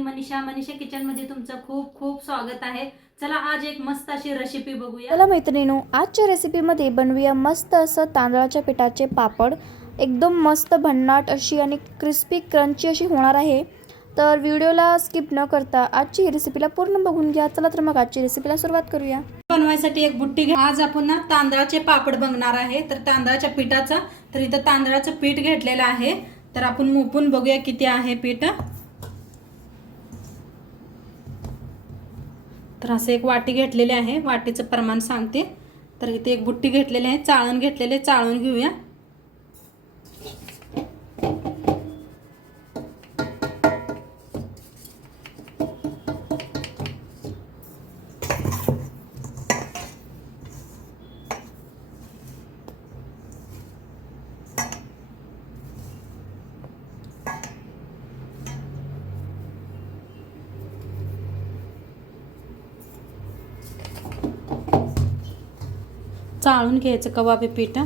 मी मनीषा किचनमध्ये तुमचं खूप खूप स्वागत आहे। चला आज एक मस्त अशी रेसिपी बघूया। चला मैत्रिणींनो, आजच्या रेसिपीमध्ये बनवूया मस्त असं तांदळाच्या पिठाचे पापड। एकदम मस्त भन्नाट अशी आणि क्रिस्पी क्रंची अशी होणार आहे। तर व्हिडिओला स्किप न करता आजची ही रेसिपीला पूर्ण बघून घ्या। चला तर मग आजची रेसिपीला सुरुवात करूया। बनवायसाठी एक बुट्टी घ्या। आज आपण ना तांदळाचे पापड बनवणार आहे। तर तांदळाच्या पिठाचा तर इथं तांदळाचं पीठ घेतलेलं आहे। तर आपण मोपून बघूया किती आहे पीठ। तर असं एक वाटी घेतलेली आहे, वाटीचं प्रमाण सांगते। तर इथे एक बुट्टी घेतलेली आहे, चाळण घेतलेले, चाळून घेऊया। चाळून घ्यायचं कवाबी पीठ।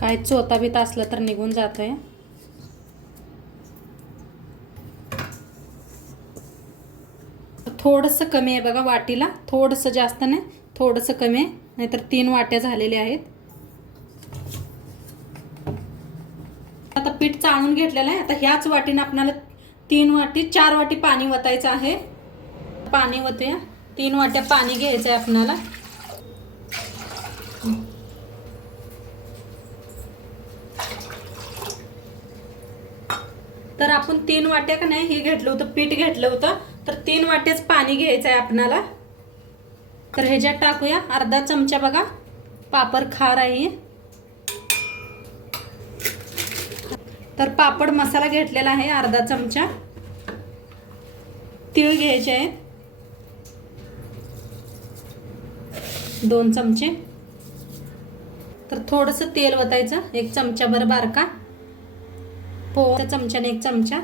काय चोथा बीत असलं तर निघून जातंय। थोडंसं कमी आहे बघा वाटीला, थोडंसं जास्त नाही, थोडंसं कमी आहे, नाहीतर 3 वाट्या झालेल्या आहेत। आता पीठ चाळून घेतलेलं आहे। आता ह्याच वाटीने आपल्याला 4 वाटी पाणी वतायचं आहे। पाणी वतूया, 3 वाट्या पाणी घ्यायचं आहे आपल्याला। तर आपण 3 वाट्या का नाही हे घेतलं होतं, पीठ घेतलं होतं, तर 3 वाट्याच पाणी घ्यायचं आहे आपल्याला। तर ह्याच्यात टाकूया अर्धा चमचा बघा पापड खार आहे। तर पापड मसाला घेतलेला आहे अर्धा चमचा। तीळ घ्यायचे आहेत 2 चमचे। तर थोडंसं तेल वतायचं, 1 चमचा भर बारका, पोह्याच्या चमच्याने 1 चमचा।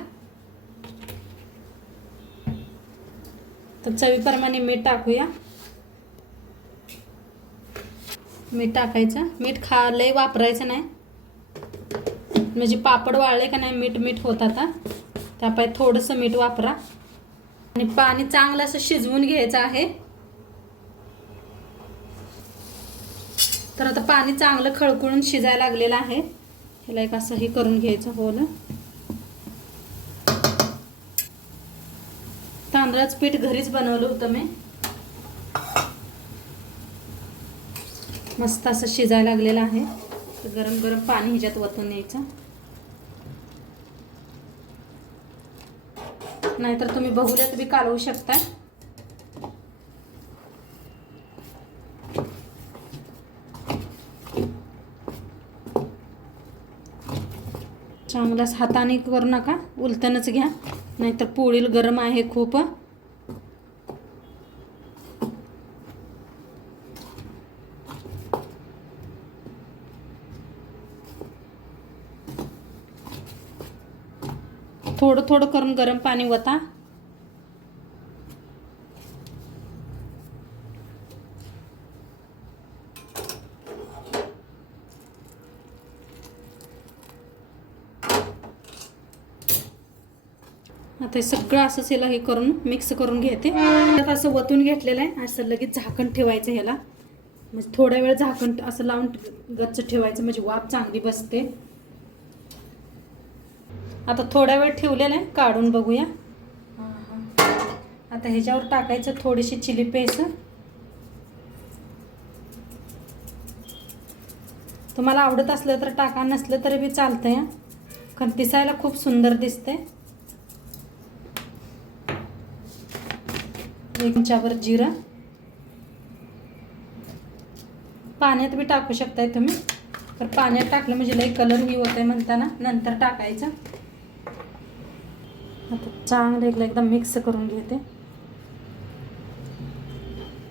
तर चवीप्रमाणे मीठ टाकूया। मीठ टाकायचं, मीठ लय वापरायचं नाही, म्हणजे पापड वाळले का नाही मीठ मीठ होत। आता त्यापाय थोडंसं मीठ वापरा आणि पाणी चांगलं असं शिजवून घ्यायचं आहे। तर आता पाणी चांगलं खळखळून शिजायला लागलेलं आहे। ह्याला एक असं हे करून घ्यायचं होल। तांदळाचं पीठ घरीच बनवलं होतं मी। मस्त असं शिजायला लागलेलं आहे। तर गरम गरम पाणी ह्याच्यात वतून द्यायचं, नाहीतर तुम्ही बहुल्यात बी कालवू शकता। चांगलाच हाताने करू नका, उलटनच घ्या, नाहीतर पोळीला गरम आहे खूप। थोडं थोडं करून गरम पाणी वता। आता हे सगळं असंच याला हे करून मिक्स करून घेते। आता असं वतून घेतलेलं आहे, असं लगेच झाकण ठेवायचं ह्याला, म्हणजे थोड्या वेळ झाकण असं लावून गच्च ठेवायचं, म्हणजे वाफ चांगली बसते। आता थोड्या वेळ ठेवलेलं आहे, काढून बघूया। आता ह्याच्यावर टाकायचं थोडीशी चिली पेस्ट। तुम्हाला आवडत असलं तर टाका, नसलं तरी बी चालतंय, कारण दिसायला खूप सुंदर दिसते। 1 चमचाभर जिरं, पाण्यात बी टाकू शकताय तुम्ही, तर पाण्यात टाकलं म्हणजे लई कलर ही होतंय म्हणताना नंतर टाकायचं। आता चांगलं एकदम मिक्स करून घेते।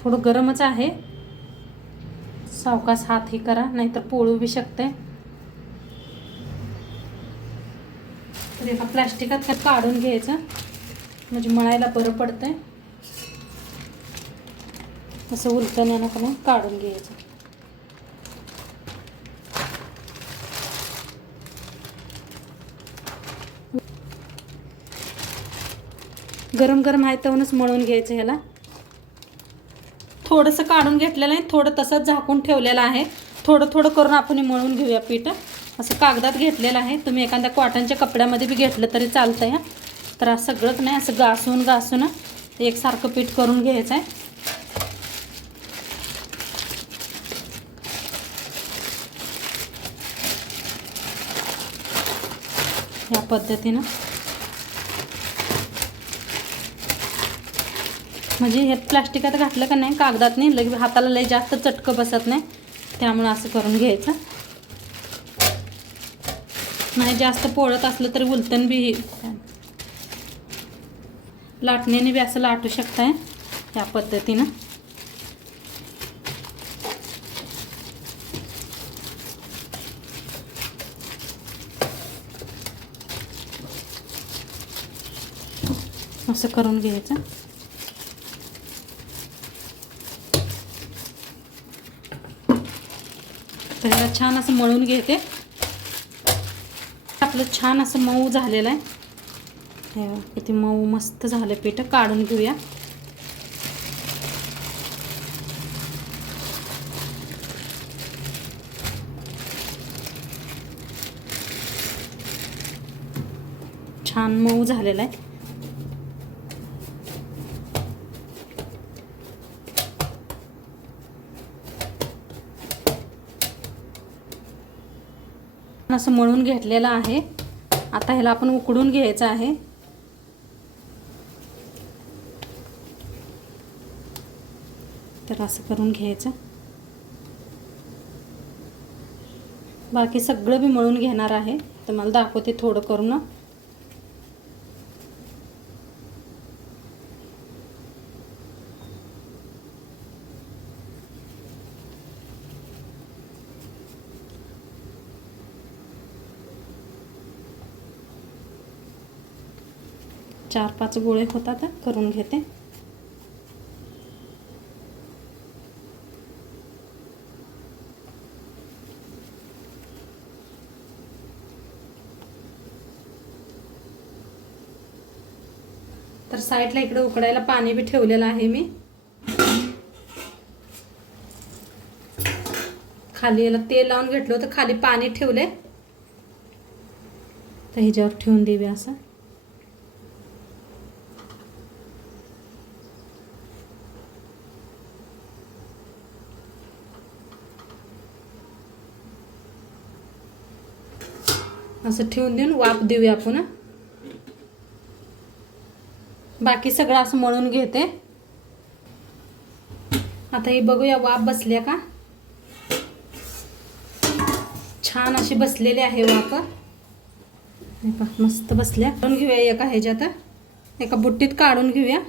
थोडं गरमच आहे, सावकाश हात ही करा, नाहीतर पोळू बी शकते। तर एका प्लास्टिकात काढून घ्यायचं, म्हणजे मळायला बरं पडतंय। असं उलटण्यानं का नाही काढून घ्यायचं। गरम गरम आहे तेवढंच मळून घ्यायचं ह्याला. थोडंसं काढून घेतलेलं आहे, थोडं तसंच झाकून ठेवलेलं आहे. थोडं थोडं करून आपण मळून घेऊया पीठ. असं कागदात घेतलेलं आहे, तुम्ही एखाद्या कॉटनच्या कपड्यामध्ये बी घेतलं तरी चालतं आहे. तर असं सगळंच नाही, असं घासून एकसारखं पीठ करून घ्यायचं आहे. या पद्धतीनं म्हणजे हे प्लास्टिकात घातलं का नाही, कागदात नाही, लगे हाताला लई जास्त चटकं बसत नाही. त्यामुळे असं करून घ्यायचं. नाही जास्त पोळत असलं तरी उलटण बी लाटण्याने बी असं लाटू शकताय या पद्धतीनं. असं करून घ्यायचं. तर याला छान असं मळून घेते. आपलं छान असं मऊ झालेलं आहे. हे किती मऊ मस्त झालं पीठ. काढून घेऊया. छान मऊ झालेलं आहे. असं मळून घेतलेलं आहे. आता ह्याला आपण उकडून घ्यायचं आहे. तर असं करून घ्यायचं. बाकी सगळं बी मळून घेणार आहे. तर मला दाखवते थोडं करून. चार पाच गोळे होतात, करून घेते. तर साईडला इकडे उकडायला पाणी बी ठेवलेलं आहे मी. खाली याला तेल लावून घेतलं होतं, खाली पाणी ठेवले. तर ह्याच्यावर ठेवून देऊया असं. असं ठेवून देऊन वाफ देऊया आपण. बाकी सगळं असं मळून घेते. आता हे बघूया वाफ बसल्या का. छान अशी बसलेली आहे वाफ. मस्त बसल्या. काढून घेऊया एका ह्याच्यात, एका बुट्टीत काढून घेऊया.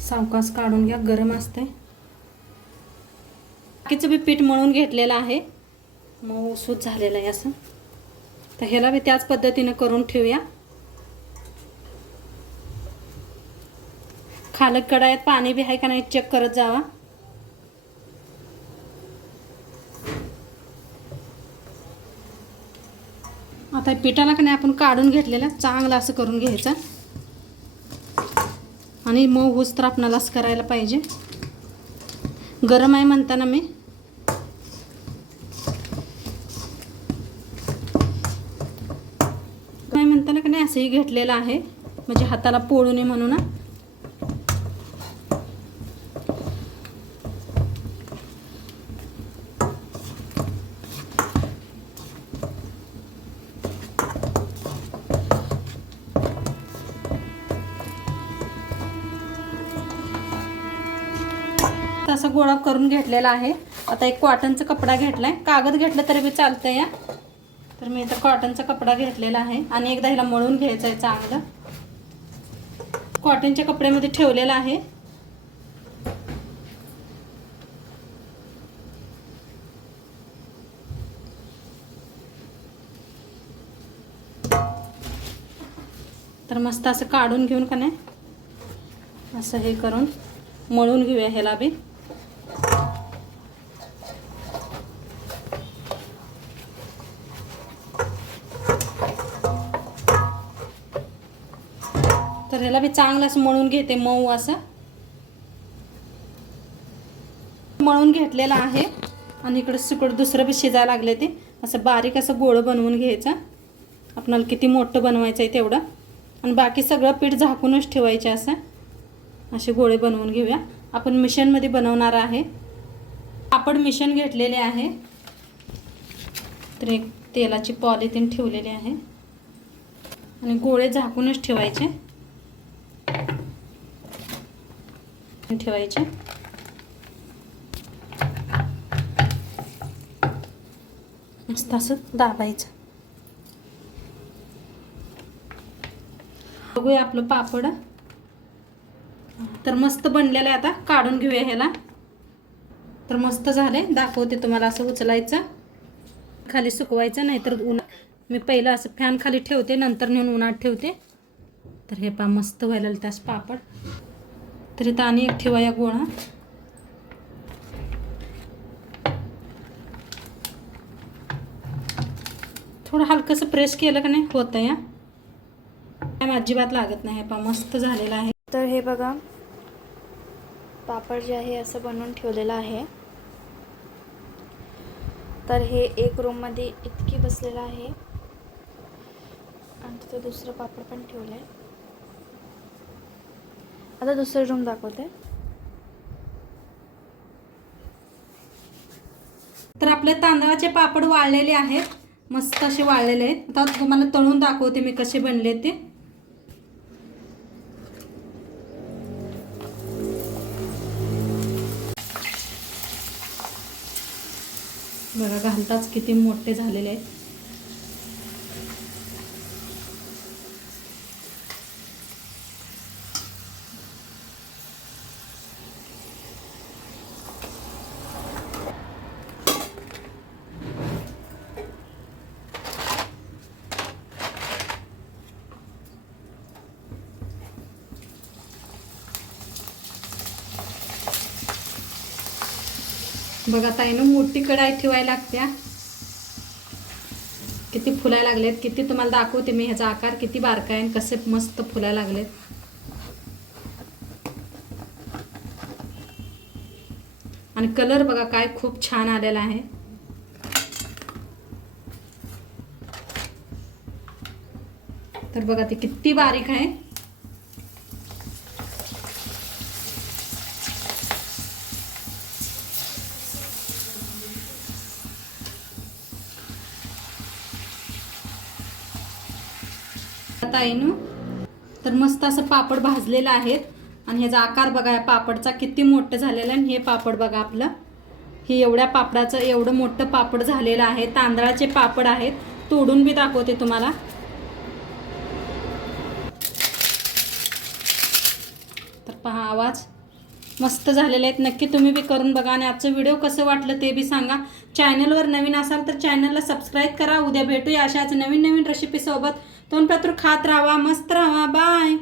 सावकाश काढून घ्या, गरम असते. बाकीचं बी पीठ मळून घेतलेलं आहे, मऊ सूत झालेलं आहे असं. तर ह्याला बी त्याच पद्धतीने करून ठेवूया. खाली कढाईत पाणी बी आहे का नाही चेक करत जावा. आता पिठाला का नाही आपण काढून घेतलेलं चांगलं असं करून घ्यायचं. आणि मऊ होस तर आपणाला असं करायला पाहिजे. गरम आहे म्हणताना मी काय म्हणताना का नाही असंही घेतलेलं आहे, म्हणजे हाताला पोळू नये म्हणून. असा गोळा करून घेतलेला आहे. आता एक कॉटनचा कपडा घेतलाय, कागद घेतलं तरी बी चालतंय या. तर मी इथं कॉटनचा कपडा घेतलेला आहे आणि एकदा ह्याला मळून घ्यायचं आहे चांगलं. कॉटनच्या कपड्यामध्ये ठेवलेला आहे. तर मस्त असं काढून घेऊन का नाही असं हे करून मळून घेऊया ह्याला बी. तर ह्याला बी चांगलं असं मळून घेते, मऊ असं मळून घेतलेलं आहे. आणि इकडं दुसरं बी शिजायला लागले ते. असं बारीक असं गोळं बनवून घ्यायचं. आपल्याला किती मोठं बनवायचं आहे तेवढं. आणि बाकी सगळं पीठ झाकूनच ठेवायचे. असं असे गोळे बनवून घेऊया. आपण मिश्रणमध्ये बनवणार आहे. पापड मिश्रण घेतलेले आहे. तर एक तेलाची पॉलिथिन ठेवलेली आहे आणि गोळे झाकूनच ठेवायचे. मस्त असं दाबायचं. बघूया आपलं पापड तर मस्त बनलेलं आहे. आता काढून घेऊया ह्याला. तर मस्त झाले, दाखवते तुम्हाला. असं उचलायचं, खाली सुकवायचं, नाहीतर मी पहिलं असं फॅन खाली ठेवते, नंतर नेऊन उन्हात ठेवते. तर हे पा मस्त व्हायला त्यास पापड. तर इथं आणि एक ठेवा या गोळा. थोडं हलकंसं प्रेस केलं का नाही होतं या, अजिबात लागत नाही. हे पा मस्त झालेलं आहे. तर हे बघा, पापड जे आहे असं बनवून ठेवलेलं आहे. तर हे एक रूममध्ये इतकी बसलेलं आहे आणि तिथं दुसरं पापड पण ठेवलं आहे. आता दुसरं रूम दाखवते. तर आपले तांदळाचे पापड वाळलेले आहेत, मस्त असे वाळलेले आहेत. आता तुम्हाला तळून दाखवते मी कसे बनले ते. बघा घालताच किती मोठे झालेले आहेत. बघा ताईनं मोठी कढाई ठेवायला लागत्या. किती फुलायला लागलेत, किती तुम्हाला दाखवते मी. ह्याचा आकार किती बारका आहे, कसे मस्त फुलायला लागलेत. आणि कलर बघा काय खूप छान आलेला आहे. तर बघा ते किती बारीक आहे. ताईनं तर मस्त असं पापड भाजलेलं आहेत. आणि ह्याचा आकार बघा या पापडचा किती मोठं झालेला आहे. आणि हे पापड बघा आपलं, हे एवढ्या पापडाचं एवढं मोठं पापड झालेलं आहे. तांदळाचे पापड आहेत. तोडून बी दाखवते तुम्हाला. तर पहा आवाज मस्त झालेले आहेत. नक्की तुम्ही बी करून बघा. आणि आजचं व्हिडिओ कसं वाटलं ते बी सांगा. चॅनलवर नवीन असाल तर चॅनलला सबस्क्राईब करा. उद्या भेटूया अशाच नवीन नवीन रेसिपी सोबत. तोंडपात्र खात राहा, मस्त राहा. बाय.